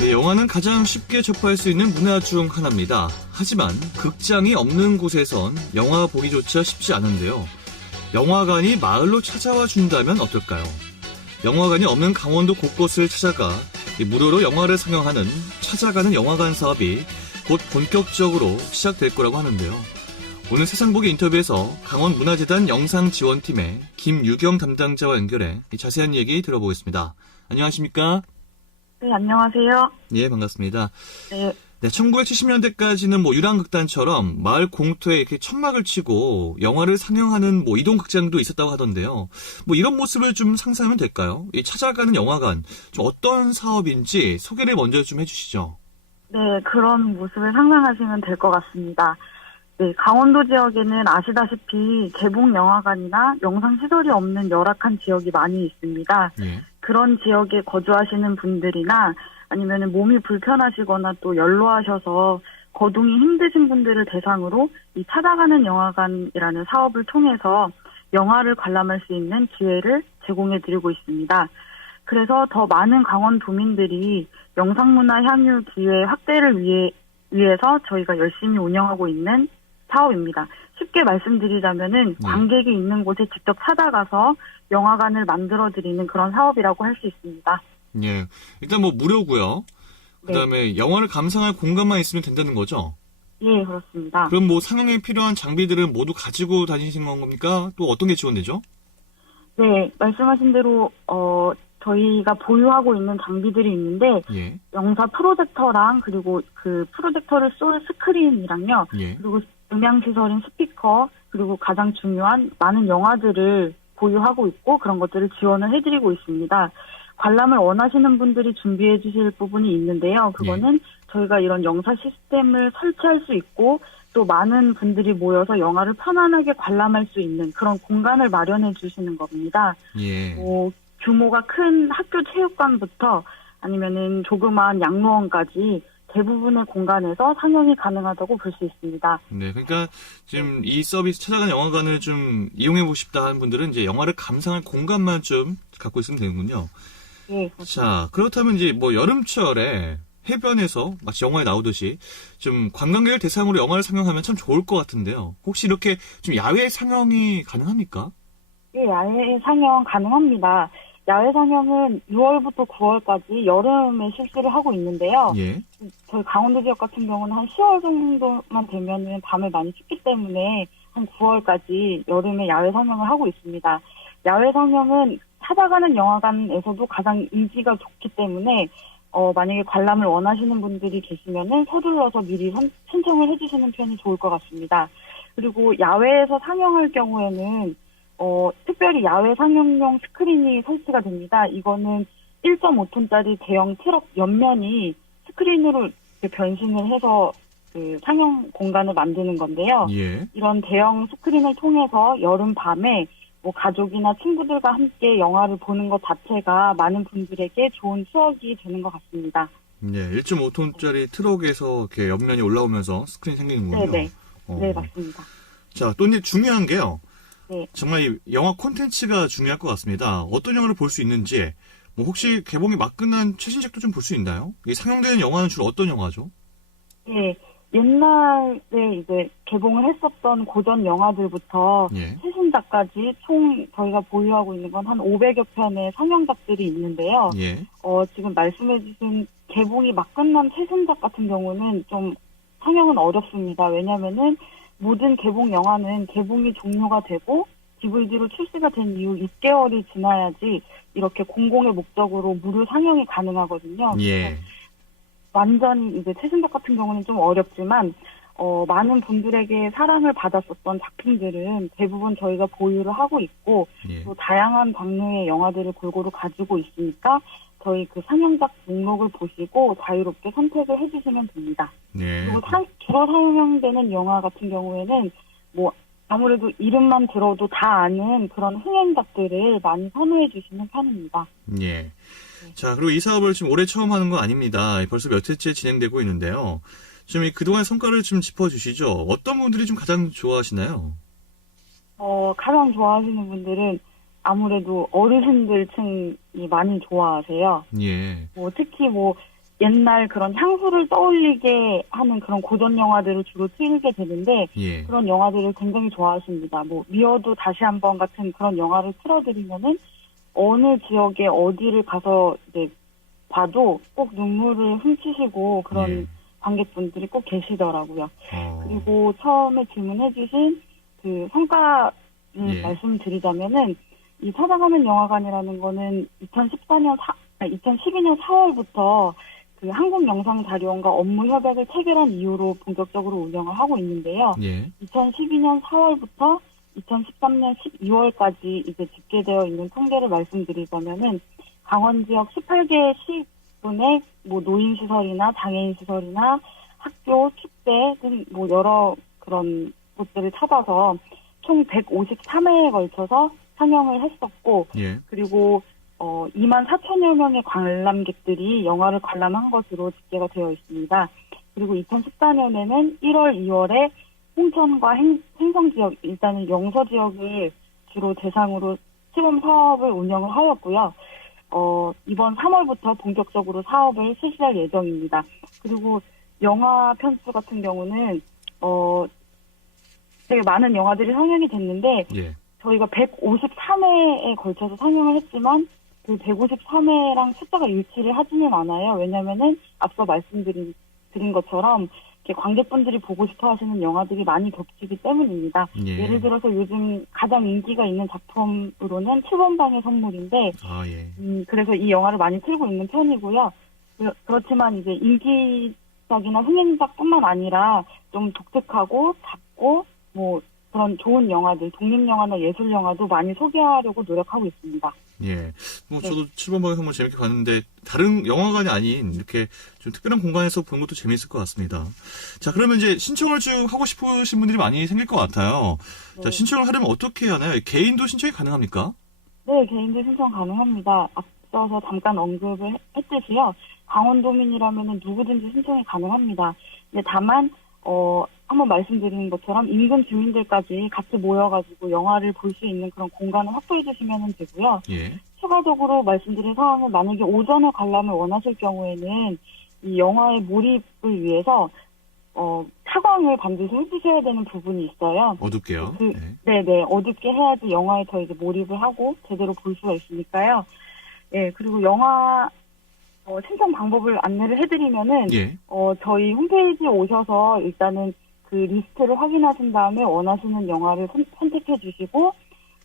네, 영화는 가장 쉽게 접할 수 있는 문화 중 하나입니다. 하지만 극장이 없는 곳에선 영화 보기조차 쉽지 않은데요. 영화관이 마을로 찾아와 준다면 어떨까요? 영화관이 없는 강원도 곳곳을 찾아가 이 무료로 영화를 상영하는 찾아가는 영화관 사업이 곧 본격적으로 시작될 거라고 하는데요. 오늘 세상보기 인터뷰에서 강원문화재단 영상지원팀의 김유경 담당자와 연결해 이 자세한 얘기 들어보겠습니다. 안녕하십니까? 네, 안녕하세요. 예, 반갑습니다. 네, 네, 1970년대까지는 뭐 유랑극단처럼 마을 공터에 이렇게 천막을 치고 영화를 상영하는 뭐 이동극장도 있었다고 하던데요. 뭐 이런 모습을 좀 상상하면 될까요? 이 찾아가는 영화관 좀 어떤 사업인지 소개를 먼저 좀 해주시죠. 네, 그런 모습을 상상하시면 될 것 같습니다. 네, 강원도 지역에는 아시다시피 개봉 영화관이나 영상 시설이 없는 열악한 지역이 많이 있습니다. 예. 그런 지역에 거주하시는 분들이나 아니면 몸이 불편하시거나 또 연로하셔서 거동이 힘드신 분들을 대상으로 이 찾아가는 영화관이라는 사업을 통해서 영화를 관람할 수 있는 기회를 제공해 드리고 있습니다. 그래서 더 많은 강원도민들이 영상문화 향유 기회 확대를 위해, 위해서 저희가 열심히 운영하고 있는 사업입니다. 쉽게 말씀드리자면은 네. 관객이 있는 곳에 직접 찾아가서 영화관을 만들어 드리는 그런 사업이라고 할 수 있습니다. 예. 일단 뭐 무료고요. 네. 그다음에 영화를 감상할 공간만 있으면 된다는 거죠. 예, 그렇습니다. 그럼 뭐 상영에 필요한 장비들은 모두 가지고 다니시는 겁니까? 또 어떤 게 지원되죠? 네, 말씀하신 대로 어 저희가 보유하고 있는 장비들이 있는데 예. 영사 프로젝터랑 그리고 그 프로젝터를 쏠 스크린이랑요. 예. 그리고 음향 시설인 스피커 그리고 가장 중요한 많은 영화들을 보유하고 있고 그런 것들을 지원을 해드리고 있습니다. 관람을 원하시는 분들이 준비해 주실 부분이 있는데요. 그거는 저희가 이런 영사 시스템을 설치할 수 있고 또 많은 분들이 모여서 영화를 편안하게 관람할 수 있는 그런 공간을 마련해 주시는 겁니다. 예. 뭐 규모가 큰 학교 체육관부터 아니면은 조그마한 양로원까지 대부분의 공간에서 상영이 가능하다고 볼 수 있습니다. 네, 그러니까 지금 이 서비스 찾아가는 영화관을 좀 이용해 보고 싶다 하는 분들은 이제 영화를 감상할 공간만 좀 갖고 있으면 되는군요. 예, 자, 그렇다면 이제 뭐 여름철에 해변에서 마치 영화에 나오듯이 좀 관광객을 대상으로 영화를 상영하면 참 좋을 것 같은데요. 혹시 이렇게 좀 야외 상영이 가능합니까? 예, 야외 상영 가능합니다. 야외 상영은 6월부터 9월까지 여름에 실시를 하고 있는데요. 예. 저희 강원도 지역 같은 경우는 한 10월 정도만 되면은 밤을 많이 춥기 때문에 한 9월까지 여름에 야외 상영을 하고 있습니다. 야외 상영은 찾아가는 영화관에서도 가장 인지가 좋기 때문에 어, 만약에 관람을 원하시는 분들이 계시면은 서둘러서 미리 선- 신청을 해주시는 편이 좋을 것 같습니다. 그리고 야외에서 상영할 경우에는 어, 특별히 야외 상영용 스크린이 설치가 됩니다. 이거는 1.5톤짜리 대형 트럭 옆면이 스크린으로 변신을 해서 그 상영 공간을 만드는 건데요. 예. 이런 대형 스크린을 통해서 여름 밤에 뭐 가족이나 친구들과 함께 영화를 보는 것 자체가 많은 분들에게 좋은 추억이 되는 것 같습니다. 예. 1.5톤짜리 트럭에서 이렇게 옆면이 올라오면서 스크린 생기는군요. 네네. 어. 네, 맞습니다. 자, 또 이제 중요한 게요. 네. 정말 이 영화 콘텐츠가 중요할 것 같습니다. 어떤 영화를 볼 수 있는지, 뭐 혹시 개봉이 막 끝난 최신작도 좀 볼 수 있나요? 이 상영되는 영화는 주로 어떤 영화죠? 예, 옛날에 이제 개봉을 했었던 고전 영화들부터 예. 최신작까지 총 저희가 보유하고 있는 건 한 500여 편의 상영작들이 있는데요. 예. 어, 지금 말씀해주신 개봉이 막 끝난 최신작 같은 경우는 좀 상영은 어렵습니다. 왜냐면은 모든 개봉 영화는 개봉이 종료가 되고 DVD로 출시가 된 이후 6개월이 지나야지 이렇게 공공의 목적으로 무료 상영이 가능하거든요. 예. 완전히 이제 최신작 같은 경우는 좀 어렵지만 어, 많은 분들에게 사랑을 받았었던 작품들은 대부분 저희가 보유를 하고 있고 예. 또 다양한 장르의 영화들을 골고루 가지고 있으니까 저희 그 상영작 목록을 보시고 자유롭게 선택을 해주시면 됩니다. 네. 그리고 사- 주로 상영되는 영화 같은 경우에는 뭐 아무래도 이름만 들어도 다 아는 그런 흥행작들을 많이 선호해 주시는 편입니다. 예. 자, 그리고 이 사업을 지금 올해 처음 하는 건 아닙니다. 벌써 몇 해째 진행되고 있는데요. 좀이 그동안 성과를 좀 짚어주시죠. 어떤 분들이 좀 가장 좋아하시나요? 어, 가장 좋아하시는 분들은 아무래도 어르신들 층이 많이 좋아하세요. 예. 뭐 특히 뭐 옛날 그런 향수를 떠올리게 하는 그런 고전 영화들을 주로 틀게 되는데 예. 그런 영화들을 굉장히 좋아하십니다. 뭐 미워도 다시 한번 같은 그런 영화를 틀어드리면은 어느 지역에 어디를 가서 이제 봐도 꼭 눈물을 훔치시고 그런 예. 관객분들이 꼭 계시더라고요. 어, 그리고 처음에 질문해주신 그 성과를 예. 말씀드리자면은 이 찾아가는 영화관이라는 거는 2014년 사, 2012년 4월부터 그 한국영상자료원과 업무 협약을 체결한 이후로 본격적으로 운영을 하고 있는데요. 예. 2012년 4월부터 2013년 12월까지 이제 집계되어 있는 통계를 말씀드리자면은 강원 지역 18개 시군의 뭐 노인 시설이나 장애인 시설이나 학교, 축제 등 뭐 여러 그런 곳들을 찾아서 총 153회에 걸쳐서 상영을 했었고 예. 그리고 어 2만 4천여 명의 관람객들이 영화를 관람한 것으로 집계가 되어 있습니다. 그리고 2014년에는 1월, 2월에 홍천과 행, 성 지역, 일단은 영서 지역을 주로 대상으로 시범 사업을 운영을 하였고요. 어, 이번 3월부터 본격적으로 사업을 실시할 예정입니다. 그리고 영화 편수 같은 경우는 어, 되게 많은 영화들이 상영이 됐는데 예. 저희가 153회에 걸쳐서 상영을 했지만 그 153회랑 숫자가 일치를 하지는 않아요. 왜냐면은 앞서 말씀드린 드린 것처럼 관객분들이 보고 싶어 하시는 영화들이 많이 겹치기 때문입니다. 예. 예를 들어서 요즘 가장 인기가 있는 작품으로는 7번 방의 선물인데 아, 예. 음, 그래서 이 영화를 많이 틀고 있는 편이고요. 그, 그렇지만 이제 인기작이나 흥행작뿐만 아니라 좀 독특하고 작고 뭐 그런 좋은 영화들, 독립영화나 예술영화도 많이 소개하려고 노력하고 있습니다. 예. 뭐 네. 저도 7번 방에 선물 재밌게 봤는데 다른 영화관이 아닌 이렇게 좀 특별한 공간에서 보는 것도 재미있을 것 같습니다. 자, 그러면 이제 신청을 쭉 하고 싶으신 분들이 많이 생길 것 같아요. 자, 네. 신청을 하려면 어떻게 해야 하나요? 개인도 신청이 가능합니까? 네, 개인도 신청 가능합니다. 앞서서 잠깐 언급을 했- 했듯이요. 강원도민이라면 누구든지 신청이 가능합니다. 근데 다만 어 한번 말씀드린 것처럼 인근 주민들까지 같이 모여가지고 영화를 볼 수 있는 그런 공간을 확보해 주시면 되고요. 예. 추가적으로 말씀드린 사항은 만약에 오전에 관람을 원하실 경우에는 이 영화의 몰입을 위해서 어 차광을 반드시 해주셔야 되는 부분이 있어요. 어둡게요. 그- 네. 네네 어둡게 해야지 영화에 더 이제 몰입을 하고 제대로 볼 수가 있으니까요. 예 그리고 영화 어, 신청 방법을 안내를 해드리면은 예. 어 저희 홈페이지에 오셔서 일단은 그 리스트를 확인하신 다음에 원하시는 영화를 선, 선택해 주시고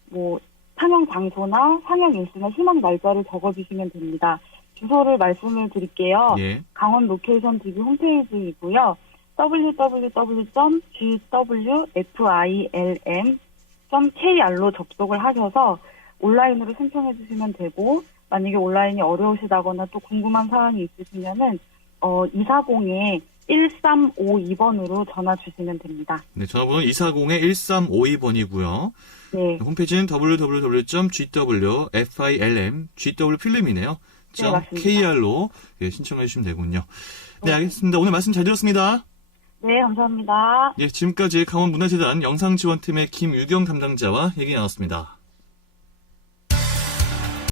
뭐 상영 장소나 상영 일수나 희망 날짜를 적어주시면 됩니다. 주소를 말씀을 드릴게요. 예. 강원 로케이션 TV 홈페이지이고요. www.gwfilm.kr로 접속을 하셔서 온라인으로 신청해 주시면 되고 만약에 온라인이 어려우시다거나 또 궁금한 사항이 있으시면은 어 240에 1352번으로 전화 주시면 됩니다. 네, 전화번호 240-1352번이고요. 네. 홈페이지는 www.gwfilm, gwfilm이네요. 네, 맞습니다. .kr로 예, 신청해 주시면 되군요. 네, 알겠습니다. 오늘 말씀 잘 들었습니다. 네, 감사합니다. 예, 지금까지 강원문화재단 영상지원팀의 김유경 담당자와 얘기 나눴습니다.